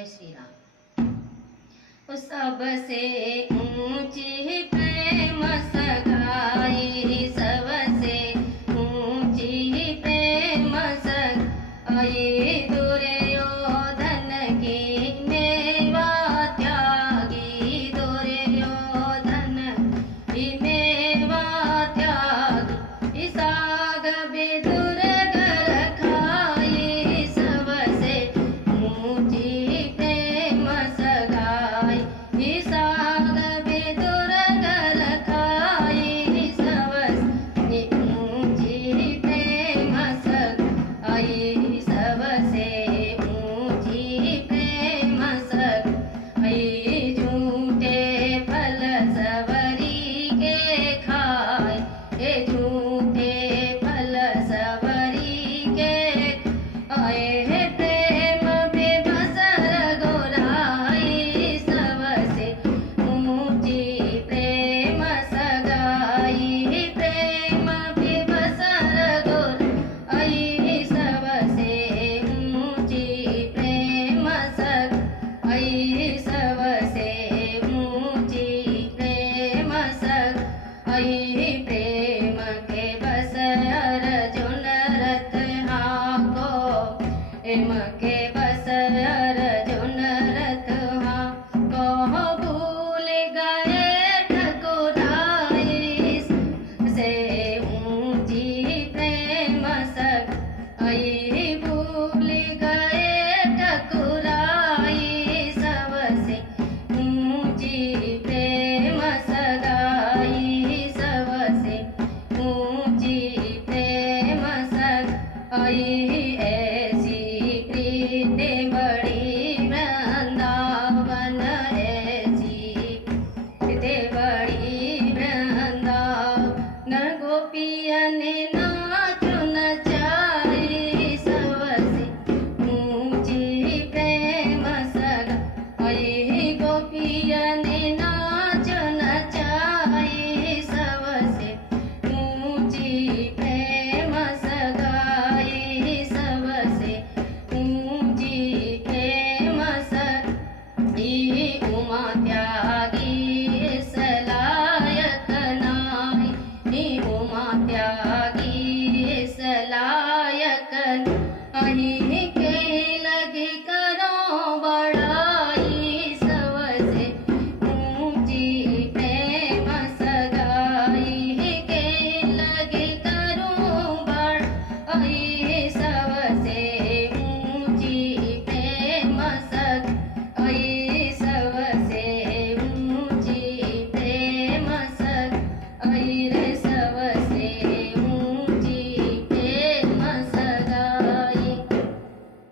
जय श्री राम। सबसे ऊंची प्रेम सगाई, सबसे ऊंची प्रेम सगाई, दुर्योधन की मेवा त्यागी, दुर्योधन की मेवा त्यागी, साग विदुर घर खाई, सबसे ऊंची प्रेम सगाई, साग विदुर घर खाई, सबसे ऊंची प्रेम सगाई, सबसे ऊंची प्रेम सगाई, झूठे फल सवरी के खाए, झूठे फल सवरी के आए, प्रेम बेबसर गोराई, सबसे ऊंची प्रेम सगाई, प्रेम बेबसर गोराई, सबसे ऊंची प्रेम सगाई, सबसे ऊंची प्रेम सगाई, प्रेम के बस अर्जुन रथ हाको, प्रेम के बस अर्जुन रथ हाको, भूल गए ठकुराई, से ऊंची प्रेम सगाई, भूल गए ठकुराई, सबसे ऊंची प्रेम सगाई, सबसे ऊंची प्रेम सगाई, ऐसी प्रीति बड़ी वृंदावन, ऐसी प्रीति बड़ी वृंदावन, गोपियन नाचु नचाई, सबसे ऊंची प्रेम सगाई, गोपियन नाचु नचाई, सबसे ऊंची प्रेम सगाई, सबसे ऊंची प्रेम सगाई, उमा त्यागी सलायक नाई, उमा त्यागी सलायक नाई, के लगी करो बड़ाई, सबसे ऊंची प्रेम सगाई, के लगी करो बड़ाई, सबसे ऊंची प्रेम सगाई, सबसे ऊंची प्रेम सगाई रे।